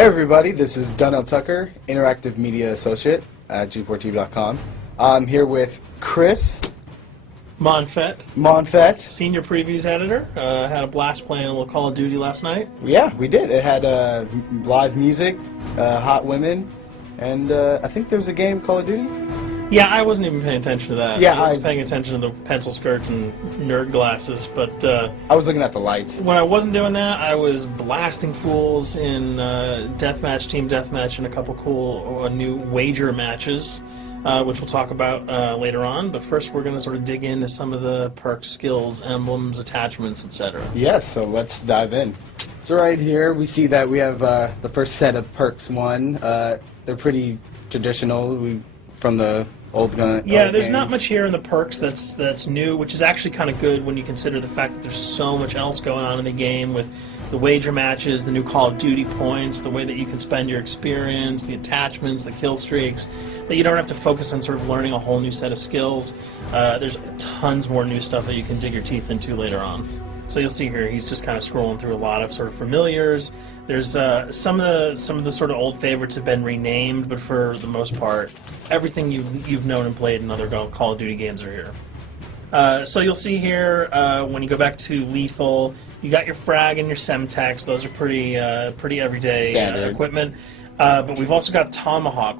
Hey everybody, this is Donnell Tucker, Interactive Media Associate at G4TV.com. I'm here with Chris Monfett, Senior Previews Editor. Had a blast playing a little Call of Duty last night. Yeah, we did. It had live music, hot women, and I think there was a game, Call of Duty? Yeah, I wasn't even paying attention to that. Yeah, I was paying attention to the pencil skirts and nerd glasses, but I was looking at the lights. When I wasn't doing that, I was blasting fools in deathmatch, team deathmatch, and a couple cool new wager matches, which we'll talk about later on. But first, we're going to sort of dig into some of the perks, skills, emblems, attachments, etc. Yes, so let's dive in. So right here, we see that we have the first set of perks one. They're pretty traditional from the old gun. Yeah, old there's games. not much here in the perks that's new, which is actually kind of good when you consider the fact that there's so much else going on in the game with the wager matches, the new Call of Duty points, the way that you can spend your experience, the attachments, the kill streaks, that you don't have to focus on sort of learning a whole new set of skills. There's tons more new stuff that you can dig your teeth into later on. So you'll see here, he's just kind of scrolling through a lot of sort of familiars. There's some of the sort of old favorites have been renamed, but for the most part, everything you've known and played in other Call of Duty games are here. So you'll see here when you go back to lethal, you got your frag and your semtex. Those are pretty everyday equipment. But we've also got Tomahawk,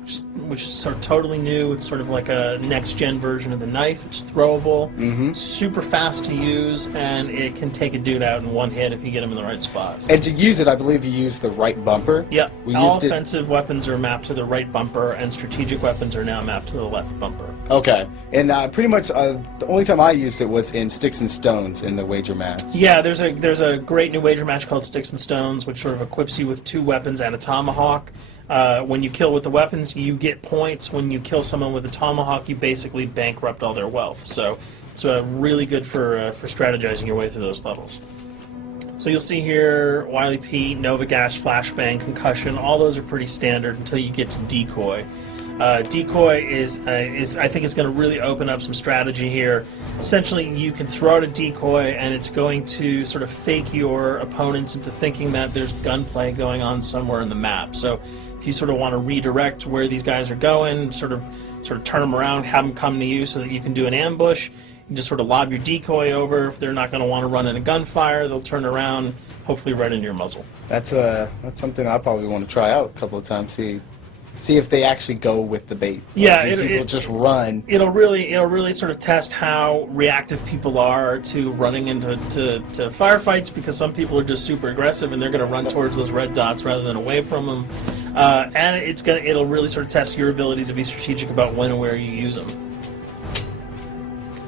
which is sort of totally new. It's sort of like a next-gen version of the knife. It's throwable, super fast to use, and it can take a dude out in one hit if you get him in the right spots. And to use it, I believe you use the right bumper. Yep. All offensive weapons are mapped to the right bumper, and strategic weapons are now mapped to the left bumper. Okay. And pretty much the only time I used it was in Sticks and Stones in the wager match. Yeah, there's a great new wager match called Sticks and Stones, which sort of equips you with 2 weapons and a tomahawk. When you kill with the weapons, you get points. When you kill someone with a tomahawk, you basically bankrupt all their wealth. So it's really good for strategizing your way through those levels. So you'll see here, Wily Pete, Nova Gash, Flashbang, Concussion, all those are pretty standard until you get to Decoy. Decoy is I think it's going to really open up some strategy here. Essentially, you can throw out a decoy, and it's going to sort of fake your opponents into thinking that there's gunplay going on somewhere in the map. So if you sort of want to redirect where these guys are going, sort of turn them around, have them come to you so that you can do an ambush, you just sort of lob your decoy over. They're not going to want to run in a gunfire. They'll turn around, hopefully right into your muzzle. That's something I probably want to try out a couple of times. See if they actually go with the bait. Yeah, people just run. It'll really sort of test how reactive people are to running into firefights, because some people are just super aggressive and they're going to run towards those red dots rather than away from them. And it'll really sort of test your ability to be strategic about when and where you use them.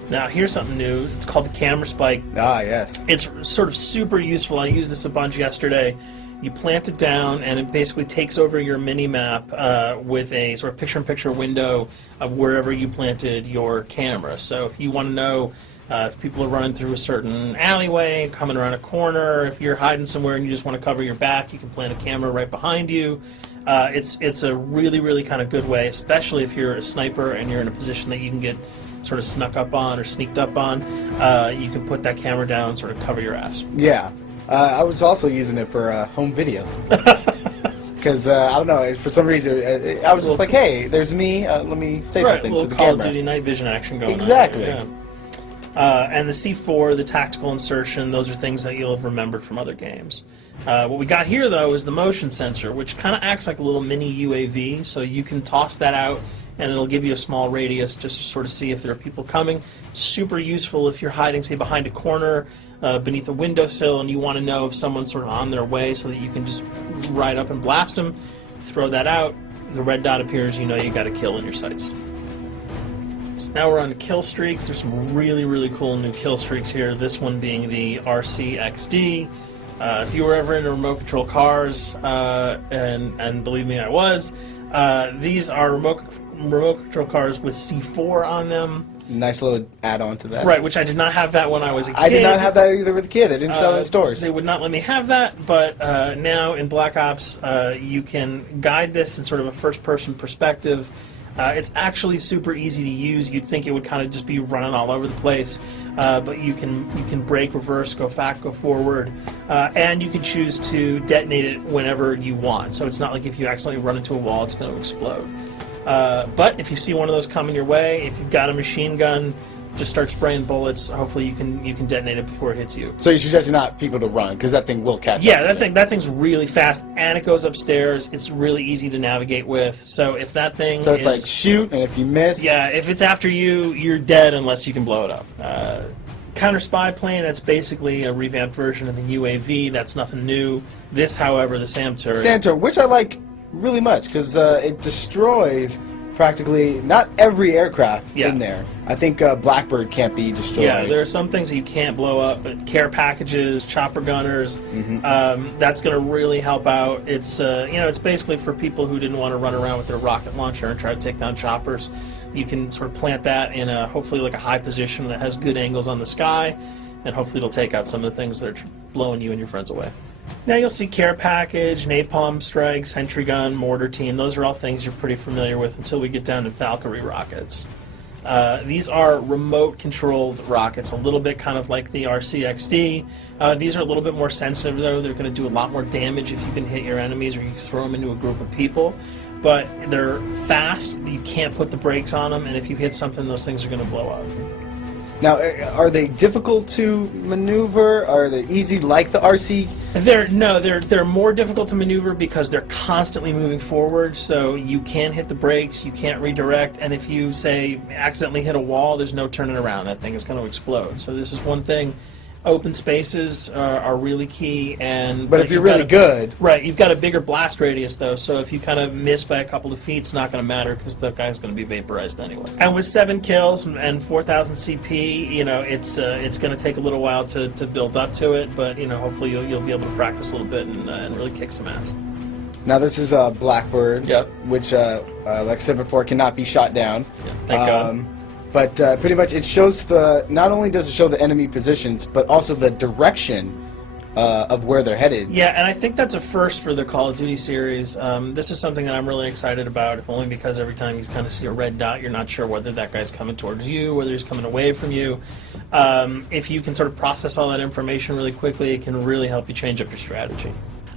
Now here's something new. It's called the camera spike. Ah, yes. It's sort of super useful. I used this a bunch yesterday. You plant it down, and it basically takes over your mini-map with a sort of picture-in-picture window of wherever you planted your camera. So if you want to know if people are running through a certain alleyway, coming around a corner, if you're hiding somewhere and you just want to cover your back, you can plant a camera right behind you. It's a really kind of good way, especially if you're a sniper and you're in a position that you can get sort of snuck up on or sneaked up on. You can put that camera down and sort of cover your ass. Yeah. I was also using it for home videos. Because, I don't know, for some reason, I was just like, hey, there's me, let me say something to the Call camera. of Duty night vision action going exactly. on. Yeah. And the C4, the tactical insertion, those are things that you'll have remembered from other games. What we got here, though, is the motion sensor, which kind of acts like a little mini UAV, so you can toss that out and it'll give you a small radius just to sort of see if there are people coming. Super useful if you're hiding, say, behind a corner, beneath a windowsill, and you want to know if someone's sort of on their way so that you can just ride up and blast them. Throw that out, the red dot appears, you know you got a kill in your sights. So now we're on to kill streaks. There's some really cool new kill streaks here, this one being the RCXD. If you were ever into remote control cars, and believe me, I was, these are remote control cars with C4 on them. Nice little add-on to that. Right, which I did not have that when I was a kid. I did not have that either with a kid. They didn't sell it in stores. They would not let me have that, but now in Black Ops, you can guide this in sort of a first-person perspective. It's actually super easy to use. You'd think it would kind of just be running all over the place, but you can brake, reverse, go back, go forward, and you can choose to detonate it whenever you want. So it's not like if you accidentally run into a wall, it's going to explode. But if you see one of those coming your way, if you've got a machine gun, just start spraying bullets. Hopefully you can detonate it before it hits you. So you suggest not people to run, because that thing will catch up. Yeah, that thing's really fast, and it goes upstairs. It's really easy to navigate with. So if that thing So it's like shoot, and if you miss... Yeah, if it's after you, you're dead unless you can blow it up. Counter spy plane, that's basically a revamped version of the UAV. That's nothing new. This, however, the SAM turret... SAM turret, which I like really much, because it destroys... practically not every aircraft in there. I think Blackbird can't be destroyed. Yeah, there are some things that you can't blow up, but care packages, chopper gunners, that's going to really help out. It's it's basically for people who didn't want to run around with their rocket launcher and try to take down choppers. You can sort of plant that in hopefully like a high position that has good angles on the sky, and hopefully it'll take out some of the things that are blowing you and your friends away. Now you'll see care package, napalm strike, sentry gun, mortar team. Those are all things you're pretty familiar with until we get down to Valkyrie rockets. These are remote-controlled rockets, a little bit kind of like the RCXD. These are a little bit more sensitive, though. They're going to do a lot more damage if you can hit your enemies or you throw them into a group of people. But they're fast, you can't put the brakes on them, and if you hit something, those things are going to blow up. Now, are they difficult to maneuver? Are they easy like the RC? They're more difficult to maneuver because they're constantly moving forward, so you can't hit the brakes, you can't redirect, and if you, say, accidentally hit a wall, there's no turning around. That thing is going to explode. So this is one thing. Open spaces are really key, but if you're really good, right? You've got a bigger blast radius though, so if you kind of miss by a couple of feet, it's not going to matter because the guy's going to be vaporized anyway. And with 7 kills and 4,000 CP, it's going to take a little while to build up to it, but hopefully you'll be able to practice a little bit and really kick some ass. Now this is a Blackbird, which, like I said before, cannot be shot down. Yeah, thank God. But pretty much it shows not only does it show the enemy positions, but also the direction of where they're headed. Yeah, and I think that's a first for the Call of Duty series. This is something that I'm really excited about, if only because every time you kind of see a red dot, you're not sure whether that guy's coming towards you, whether he's coming away from you. If you can sort of process all that information really quickly, it can really help you change up your strategy.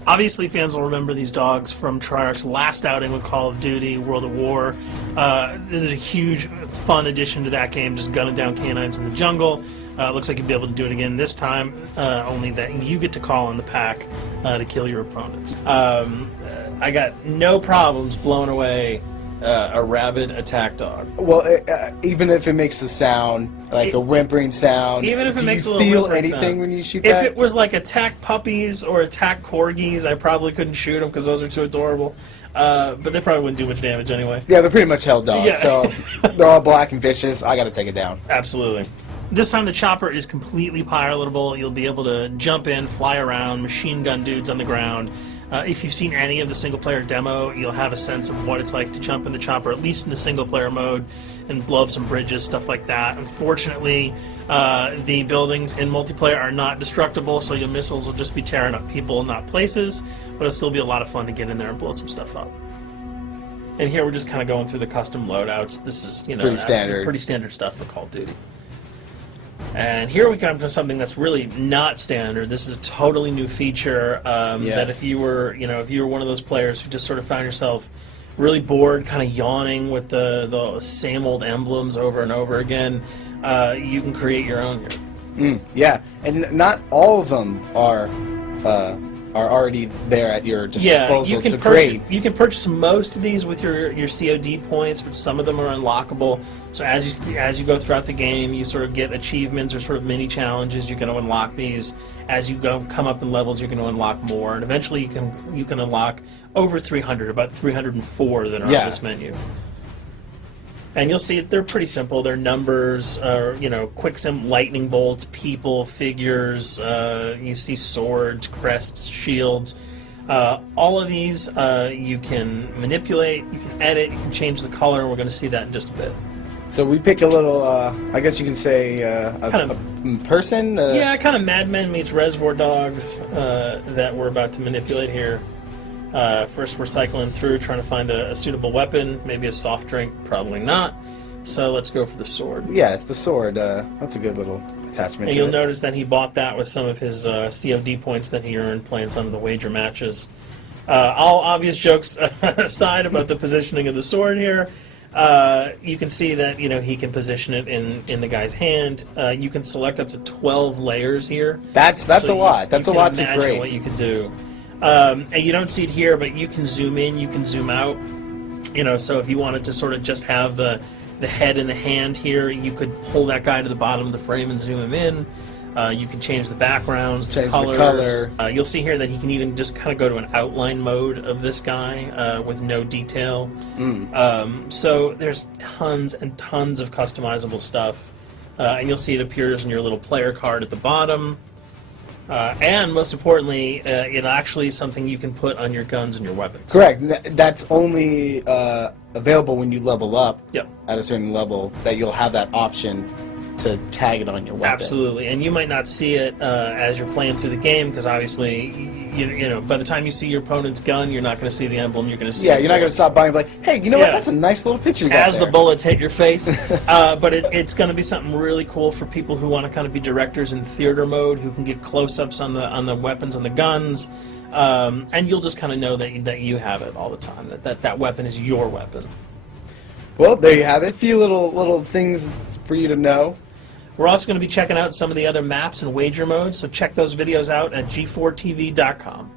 Obviously, fans will remember these dogs from Treyarch's last outing with Call of Duty, World at War. There's a huge, fun addition to that game, just gunning down canines in the jungle. Looks like you'll be able to do it again this time, only that you get to call on the pack to kill your opponents. I got no problems blowing away a rabid attack dog. Well, even if it makes the sound, like a whimpering sound, even if it makes a little feel whimpering anything sound. when you shoot If that? it was like attack puppies or attack corgis, I probably couldn't shoot them because those are too adorable. But they probably wouldn't do much damage anyway. Yeah, they're pretty much held dogs, Yeah. so they're all black and vicious. I gotta take it down. Absolutely. This time the chopper is completely pilotable. You'll be able to jump in, fly around, machine gun dudes on the ground. If you've seen any of the single-player demo, you'll have a sense of what it's like to jump in the chopper, at least in the single-player mode, and blow up some bridges, stuff like that. Unfortunately, the buildings in multiplayer are not destructible, so your missiles will just be tearing up people, not places, but it'll still be a lot of fun to get in there and blow some stuff up. And here we're just kind of going through the custom loadouts. This is, pretty standard stuff for Call of Duty. And here we come to something that's really not standard. This is a totally new feature that if you were one of those players who just sort of found yourself really bored, kind of yawning with the same old emblems over and over again, you can create your own here. Yeah, and not all of them are already there at your disposal to create. You can purchase most of these with your COD points, but some of them are unlockable. So as you go throughout the game, you sort of get achievements or sort of mini challenges. You're going to unlock these. As you come up in levels, you're going to unlock more, and eventually you can unlock over 300, about 304 that are on this menu. And you'll see they're pretty simple. They're numbers, quick lightning bolts, people, figures. You see swords, crests, shields. All of these you can manipulate, you can edit, you can change the color, and we're going to see that in just a bit. So we pick a little, I guess you can say, a person? Yeah, kind of Mad Men meets Reservoir Dogs that we're about to manipulate here. First, we're cycling through, trying to find a suitable weapon. Maybe a soft drink, probably not. So let's go for the sword. Yeah, it's the sword. That's a good little attachment. And you'll notice that he bought that with some of his COD points that he earned playing some of the wager matches. All obvious jokes aside about the positioning of the sword here, you can see that he can position it in the guy's hand. You can select up to 12 layers here. That's a lot. That's a lot to create. Imagine what you can do. And you don't see it here, but you can zoom in, you can zoom out. So if you wanted to sort of just have the head and the hand here, you could pull that guy to the bottom of the frame and zoom him in. You can change the backgrounds, change the colors. the color. You'll see here that he can even just kind of go to an outline mode of this guy with no detail. So there's tons and tons of customizable stuff. And you'll see it appears in your little player card at the bottom. And most importantly, it actually is something you can put on your guns and your weapons. Correct. That's only available when you level up at a certain level, that you'll have that option to tag it on your weapon. Absolutely. And you might not see it as you're playing through the game, because obviously, by the time you see your opponent's gun, you're not going to see the emblem. You're going to see you're not going to stop by and be like, hey, you know what? That's a nice little picture you got as there. the bullets hit your face. But it's going to be something really cool for people who want to kind of be directors in theater mode, who can get close-ups on the weapons and the guns. And you'll just kind of know that you have it all the time, that weapon is your weapon. Well, there you have it. A few little things for you to know. We're also going to be checking out some of the other maps and wager modes, so check those videos out at g4tv.com.